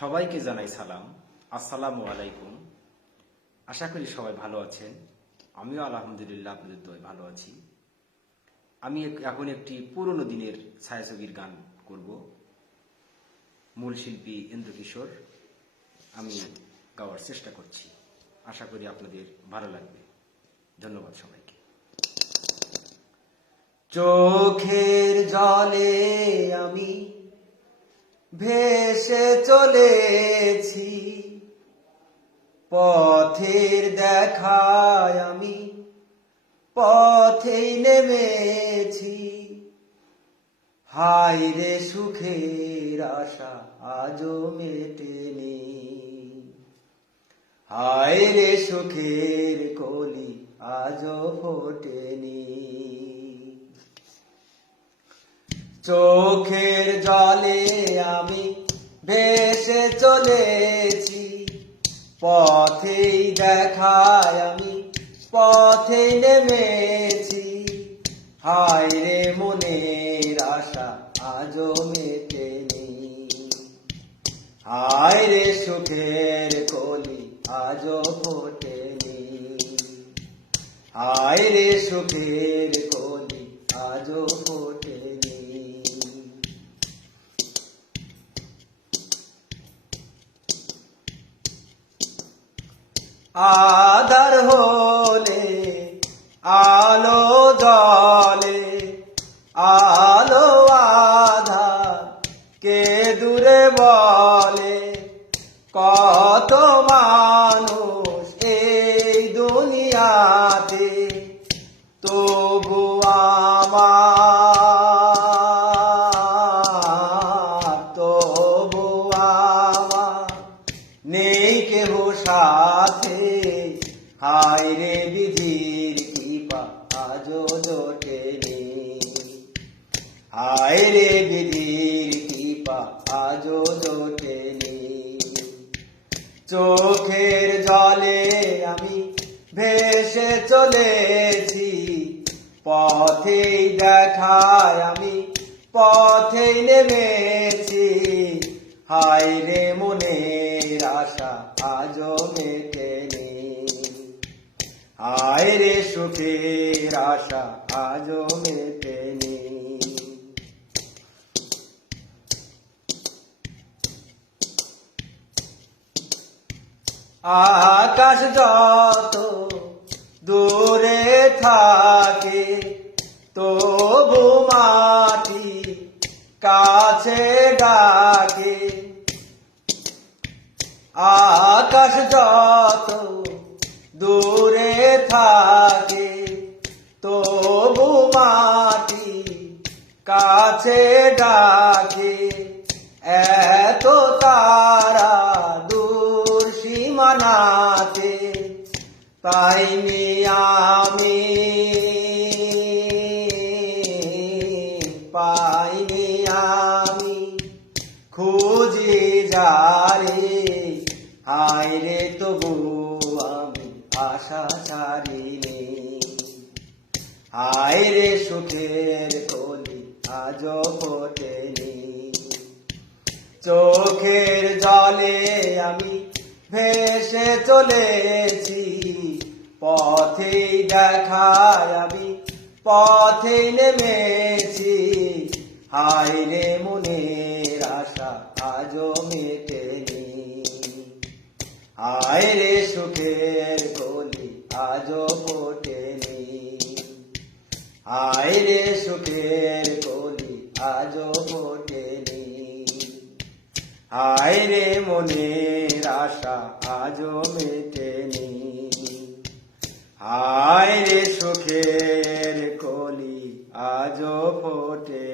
সবাইকে জানাই সালাম, আসসালামু আলাইকুম। আশা করি সবাই ভালো আছেন। আমিও আলহামদুলিল্লাহ আপনাদের দোয়ায় ভালো আছি। আমি এখন একটি পুরনো দিনের ছায়াছবির গান করব। মূল শিল্পী ইন্দ্রকিশোর। আমি গাওয়ার চেষ্টা করছি, আশা করি আপনাদের ভালো লাগবে। ধন্যবাদ সবাইকে। চোখের জলে আমি ভেসে চলেছি, পথের দেখায় আমি পথেই নেমেছি। হায় রে সুখের আশা আজও মেটেনি, হায় রে সুখের কলি আজও ফোটেনি। চোখের জলে আমি ভেসে চলেছি, পথেই দেখায় আমি পথেই নেমেছি। হায় রে মনের আশা আজও মেটেনি, হায় রে সুখের কলি আজও ফোটেনি, হায় রে সুখের কলি আজও ফোটেনি। আধার হলে আলো জ্বলে, আলো আধার কে দূরে বলে। কত মানুষ এই দুনিয়াতে, তবু আমার নেই কেহ সাথে। হায় রে বিধির কৃপা আজও জোটেনি, হায় রে বিধির কৃপা আজও জোটেনি। চোখের জলে আমি ভেসে চলেছি, পথেই দেখায় আমি পথেই নেমেছি। হায় রে মনের আশা আজও মেটেনি, হায় রে সুখের আশা আজও মেটেনি। আকাশ যত দূরে থাকে, তবু মাটি কাছে ডাকে। আকাশ যত দূরে থাকে, তবু মাটি কাছে ডাকে। এত তারা দূর সীমানাতে, পাইনি আমি পাইনি আমি খুঁজি যারে। হায় রে তবু আমি আশা ছাড়িনি, হায় রে সুখের কলি আজও ফোটেনি। চোখের জলে আমি ভেসে চলেছি, পথেই দেখায় আমি পথেই নেমেছি। হায় রে মনের আশা আজও মেটেনি, হায় রে সুখের কলি আজও ফোটেনি, হায় রে সুখের কলি আজও ফোটেনি। হায় রে মনের আশা আজও মেটেনি, হায় রে সুখের কলি আজও ফোটেনি।